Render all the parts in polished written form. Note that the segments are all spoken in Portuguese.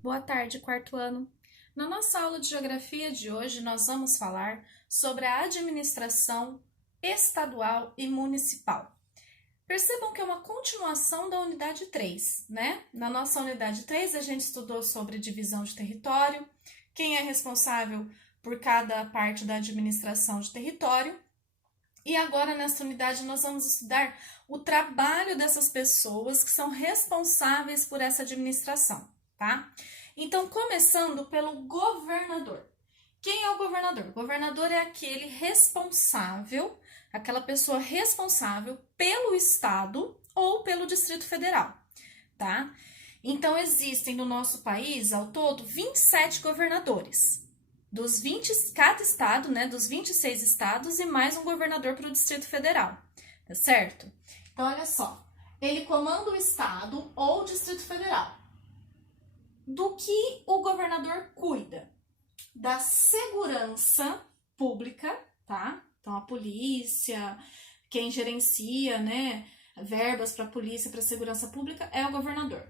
Boa tarde, quarto ano. Na nossa aula de geografia de hoje, nós vamos falar sobre a administração estadual e municipal. Percebam que é uma continuação da unidade 3, né? Na nossa unidade 3, a gente estudou sobre divisão de território, quem é responsável por cada parte da administração de território. E agora, nesta unidade, nós vamos estudar o trabalho dessas pessoas que são responsáveis por essa administração, tá? Então, começando pelo governador. Quem é o governador? O governador é aquele responsável, aquela pessoa responsável pelo estado ou pelo Distrito Federal, tá? Então, existem no nosso país, ao todo, 27 governadores. Dos 20, cada estado, né, dos 26 estados e mais um governador para o Distrito Federal, tá certo? Então, olha só, ele comanda o estado ou o Distrito Federal. Do que o governador cuida? Da segurança pública, tá? Então, a polícia, quem gerencia, né, verbas para a polícia, para a segurança pública é o governador.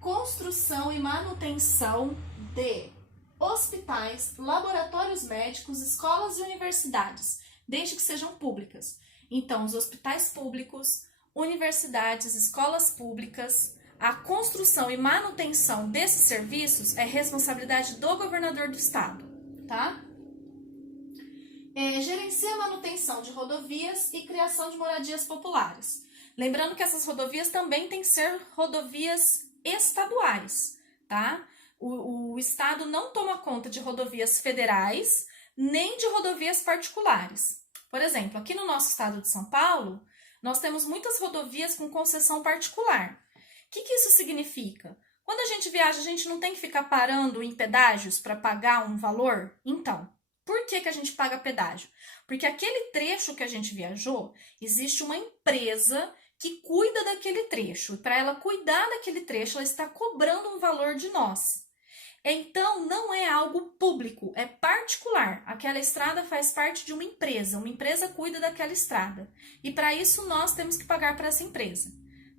Construção e manutenção de hospitais, laboratórios médicos, escolas e universidades, desde que sejam públicas. Então, os hospitais públicos, universidades, escolas públicas, a construção e manutenção desses serviços é responsabilidade do governador do estado, tá? Gerencia a manutenção de rodovias e criação de moradias populares. Lembrando que essas rodovias também têm que ser rodovias estaduais, tá? O estado não toma conta de rodovias federais, nem de rodovias particulares. Por exemplo, aqui no nosso estado de São Paulo, nós temos muitas rodovias com concessão particular. O que isso significa? Quando a gente viaja, a gente não tem que ficar parando em pedágios para pagar um valor? Então, por que a gente paga pedágio? Porque aquele trecho que a gente viajou, existe uma empresa que cuida daquele trecho. E para ela cuidar daquele trecho, ela está cobrando um valor de nós. Então, não é algo público, é particular. Aquela estrada faz parte de uma empresa cuida daquela estrada. E para isso, nós temos que pagar para essa empresa,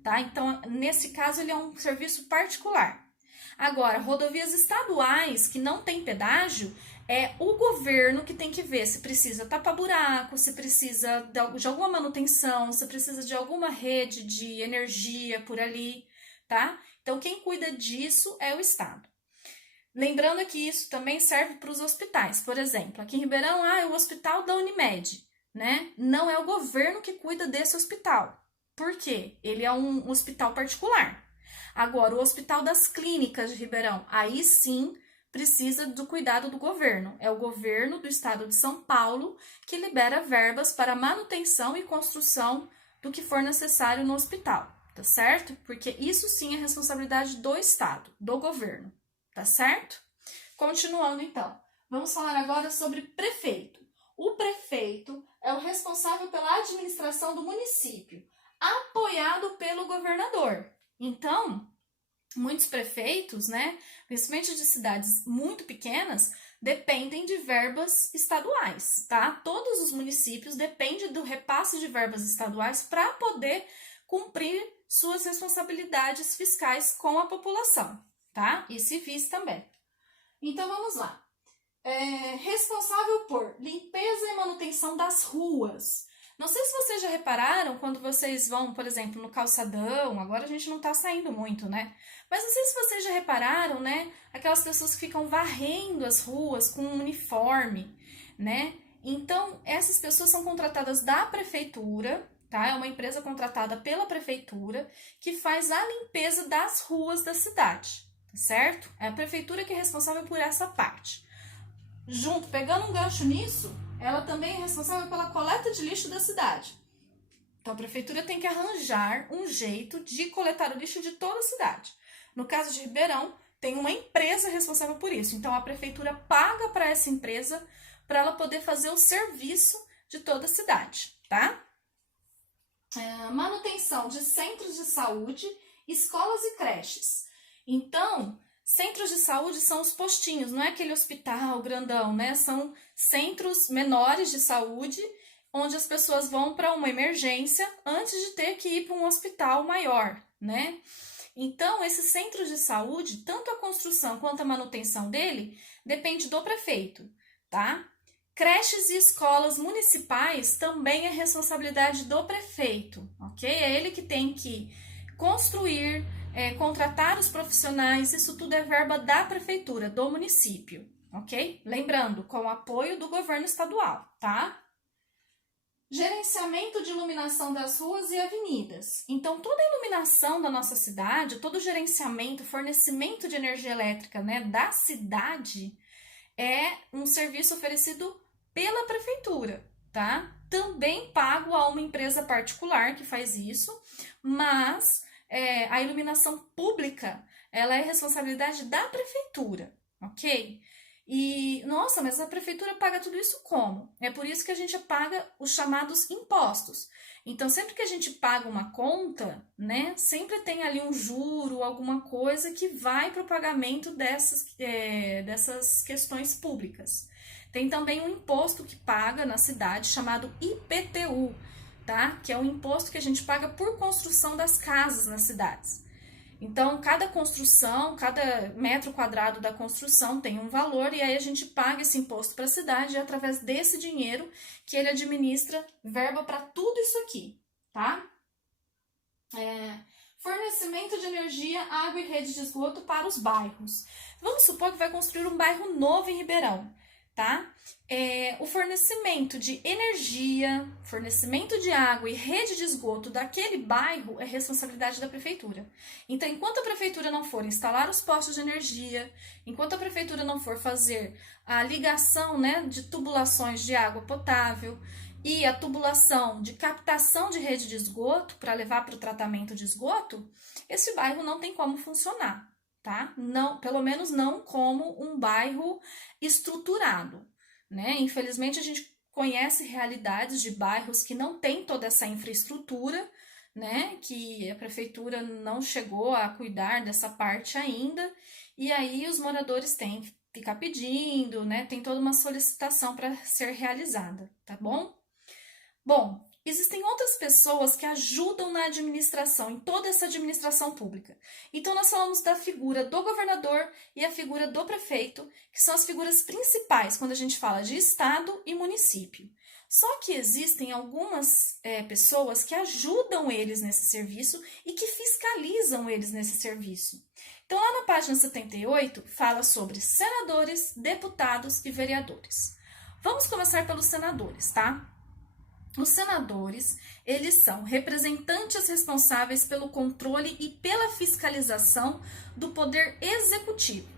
tá? Então, nesse caso, ele é um serviço particular. Agora, rodovias estaduais que não tem pedágio, é o governo que tem que ver se precisa tapar buraco, se precisa de alguma manutenção, se precisa de alguma rede de energia por ali, tá? Então, quem cuida disso é o estado. Lembrando que isso também serve para os hospitais. Por exemplo, aqui em Ribeirão, é o hospital da Unimed, né? Não é o governo que cuida desse hospital. Por quê? Ele é um hospital particular. Agora, o Hospital das Clínicas de Ribeirão, aí sim precisa do cuidado do governo. É o governo do estado de São Paulo que libera verbas para manutenção e construção do que for necessário no hospital, tá certo? Porque isso sim é responsabilidade do estado, do governo. Tá certo? Continuando então, vamos falar agora sobre prefeito. O prefeito é o responsável pela administração do município, apoiado pelo governador. Então, muitos prefeitos, né, principalmente de cidades muito pequenas, dependem de verbas estaduais, tá? Todos os municípios dependem do repasse de verbas estaduais para poder cumprir suas responsabilidades fiscais com a população, tá? E civis também. Então, vamos lá. Responsável por limpeza e manutenção das ruas. Não sei se vocês já repararam quando vocês vão, por exemplo, no calçadão, agora a gente não tá saindo muito, né? Mas não sei se vocês já repararam, né? Aquelas pessoas que ficam varrendo as ruas com um uniforme, né? Então, essas pessoas são contratadas da prefeitura, tá? É uma empresa contratada pela prefeitura que faz a limpeza das ruas da cidade, certo? É a prefeitura que é responsável por essa parte. Junto, pegando um gancho nisso, ela também é responsável pela coleta de lixo da cidade. Então, a prefeitura tem que arranjar um jeito de coletar o lixo de toda a cidade. No caso de Ribeirão, tem uma empresa responsável por isso. Então, a prefeitura paga para essa empresa para ela poder fazer o serviço de toda a cidade, tá? Manutenção de centros de saúde, escolas e creches. Então, centros de saúde são os postinhos, não é aquele hospital grandão, né? São centros menores de saúde, onde as pessoas vão para uma emergência antes de ter que ir para um hospital maior, né? Então, esse centro de saúde, tanto a construção quanto a manutenção dele, depende do prefeito, tá? Creches e escolas municipais também é responsabilidade do prefeito, ok? É ele que tem que construir, contratar os profissionais, isso tudo é verba da prefeitura, do município, ok? Lembrando, com o apoio do governo estadual, tá? Gerenciamento de iluminação das ruas e avenidas. Então, toda a iluminação da nossa cidade, todo o gerenciamento, fornecimento de energia elétrica, né, da cidade é um serviço oferecido pela prefeitura, tá? Também pago a uma empresa particular que faz isso, mas a iluminação pública, ela é responsabilidade da prefeitura, ok? E, nossa, mas a prefeitura paga tudo isso como? É por isso que a gente paga os chamados impostos. Então, sempre que a gente paga uma conta, né, sempre tem ali um juro, alguma coisa que vai para o pagamento dessas questões públicas. Tem também um imposto que paga na cidade chamado IPTU, tá? Que é um imposto que a gente paga por construção das casas nas cidades. Então, cada construção, cada metro quadrado da construção tem um valor e aí a gente paga esse imposto para a cidade e é através desse dinheiro que ele administra verba para tudo isso aqui, tá? Fornecimento de energia, água e rede de esgoto para os bairros. Vamos supor que vai construir um bairro novo em Ribeirão, tá? O fornecimento de energia, fornecimento de água e rede de esgoto daquele bairro é responsabilidade da prefeitura. Então, enquanto a prefeitura não for instalar os postos de energia, enquanto a prefeitura não for fazer a ligação, né, de tubulações de água potável e a tubulação de captação de rede de esgoto para levar para o tratamento de esgoto, esse bairro não tem como funcionar, tá? Não, pelo menos não como um bairro estruturado, né? Infelizmente a gente conhece realidades de bairros que não tem toda essa infraestrutura, né? Que a prefeitura não chegou a cuidar dessa parte ainda, e aí os moradores têm que ficar pedindo, né? Tem toda uma solicitação para ser realizada, tá bom? Bom, existem outras pessoas que ajudam na administração, em toda essa administração pública. Então, nós falamos da figura do governador e a figura do prefeito, que são as figuras principais quando a gente fala de estado e município. Só que existem algumas pessoas que ajudam eles nesse serviço e que fiscalizam eles nesse serviço. Então, lá na página 78, fala sobre senadores, deputados e vereadores. Vamos começar pelos senadores, tá? Os senadores, eles são representantes responsáveis pelo controle e pela fiscalização do poder executivo,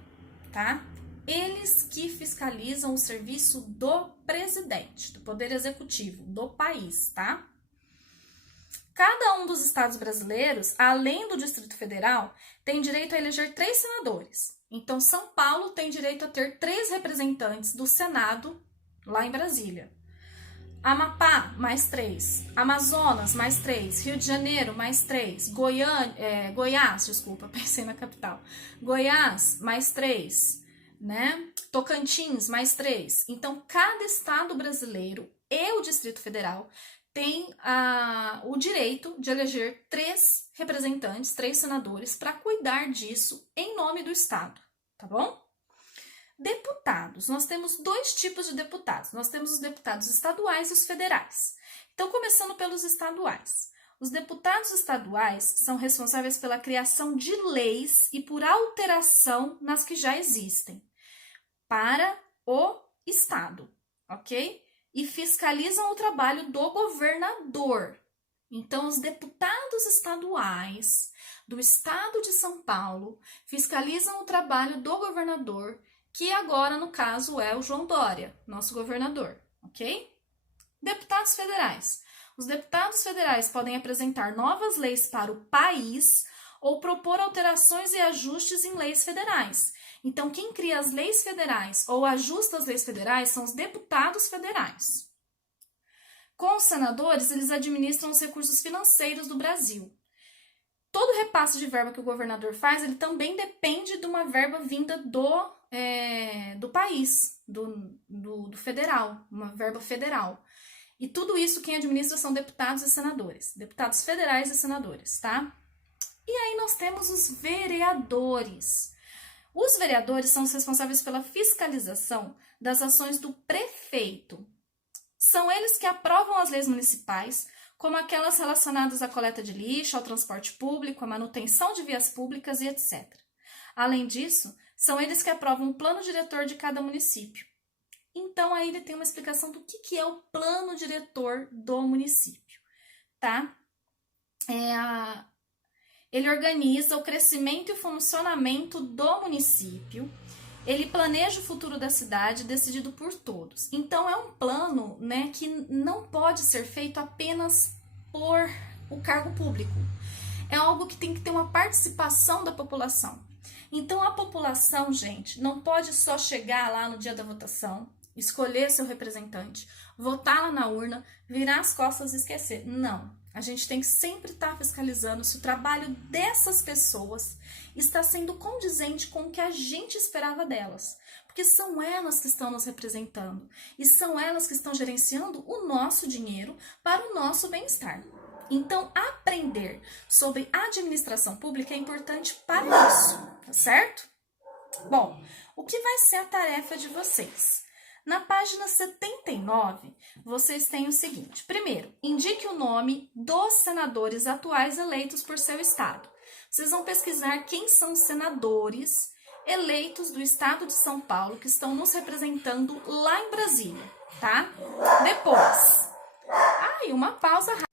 tá? Eles que fiscalizam o serviço do presidente, do poder executivo do país, tá? Cada um dos estados brasileiros, além do Distrito Federal, tem direito a eleger 3 senadores. Então, São Paulo tem direito a ter 3 representantes do Senado lá em Brasília. Amapá, mais 3. Amazonas, mais 3. Rio de Janeiro, mais 3. Goiás, pensei na capital. Goiás, mais 3. Né? Tocantins, mais 3. Então, cada estado brasileiro e o Distrito Federal tem o direito de eleger 3 representantes, 3 senadores, para cuidar disso em nome do estado, tá bom? Deputados, nós temos 2 tipos de deputados. Nós temos os deputados estaduais e os federais. Então, começando pelos estaduais. Os deputados estaduais são responsáveis pela criação de leis e por alteração nas que já existem para o estado, ok? E fiscalizam o trabalho do governador. Então, os deputados estaduais do estado de São Paulo fiscalizam o trabalho do governador, que agora, no caso, é o João Dória, nosso governador, ok? Deputados federais. Os deputados federais podem apresentar novas leis para o país ou propor alterações e ajustes em leis federais. Então, quem cria as leis federais ou ajusta as leis federais são os deputados federais. Com os senadores, eles administram os recursos financeiros do Brasil. Todo repasse de verba que o governador faz, ele também depende de uma verba vinda do país, do federal, uma verba federal. E tudo isso quem administra são deputados e senadores, deputados federais e senadores, tá? E aí nós temos os vereadores. Os vereadores são os responsáveis pela fiscalização das ações do prefeito. São eles que aprovam as leis municipais, como aquelas relacionadas à coleta de lixo, ao transporte público, à manutenção de vias públicas e etc. Além disso, são eles que aprovam o plano diretor de cada município. Então, aí ele tem uma explicação do que é o plano diretor do município, tá? Ele organiza o crescimento e o funcionamento do município, ele planeja o futuro da cidade decidido por todos. Então, é um plano, né, que não pode ser feito apenas por o cargo público. É algo que tem que ter uma participação da população. Então, a população, gente, não pode só chegar lá no dia da votação, escolher seu representante, votar lá na urna, virar as costas e esquecer. Não. A gente tem que sempre estar fiscalizando se o trabalho dessas pessoas está sendo condizente com o que a gente esperava delas. Porque são elas que estão nos representando e são elas que estão gerenciando o nosso dinheiro para o nosso bem-estar. Então, aprender sobre administração pública é importante para isso, tá certo? Bom, o que vai ser a tarefa de vocês? Na página 79, vocês têm o seguinte. Primeiro, indique o nome dos senadores atuais eleitos por seu estado. Vocês vão pesquisar quem são os senadores eleitos do estado de São Paulo que estão nos representando lá em Brasília, tá? Depois, uma pausa rápida.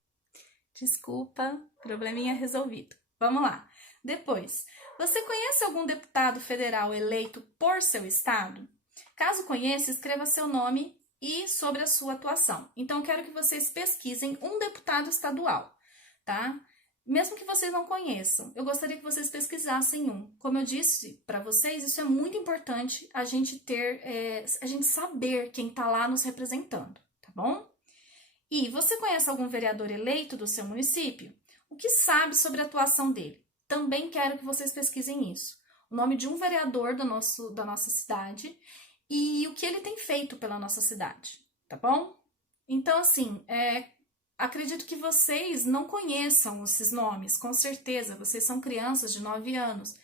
Desculpa, probleminha resolvido. Vamos lá. Depois, você conhece algum deputado federal eleito por seu estado? Caso conheça, escreva seu nome e sobre a sua atuação. Então, eu quero que vocês pesquisem um deputado estadual, tá? Mesmo que vocês não conheçam, eu gostaria que vocês pesquisassem um. Como eu disse para vocês, isso é muito importante a gente a gente saber quem está lá nos representando, tá bom? E você conhece algum vereador eleito do seu município? O que sabe sobre a atuação dele? Também quero que vocês pesquisem isso. O nome de um vereador da nossa cidade e o que ele tem feito pela nossa cidade, tá bom? Então, assim, acredito que vocês não conheçam esses nomes, com certeza, vocês são crianças de 9 anos,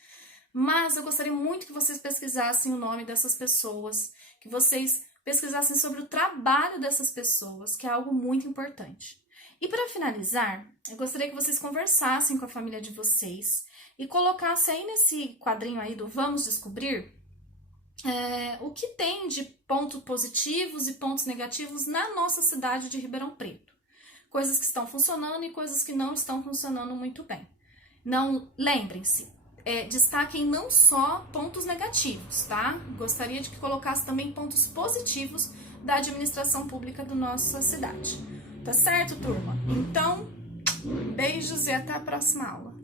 mas eu gostaria muito que vocês pesquisassem o nome dessas pessoas, que vocês pesquisassem sobre o trabalho dessas pessoas, que é algo muito importante. E para finalizar, eu gostaria que vocês conversassem com a família de vocês e colocassem aí nesse quadrinho aí do Vamos Descobrir o que tem de pontos positivos e pontos negativos na nossa cidade de Ribeirão Preto. Coisas que estão funcionando e coisas que não estão funcionando muito bem. Não, lembrem-se, destaquem não só pontos negativos, tá? Gostaria de que colocasse também pontos positivos da administração pública da nossa cidade. Tá certo, turma? Então, beijos e até a próxima aula.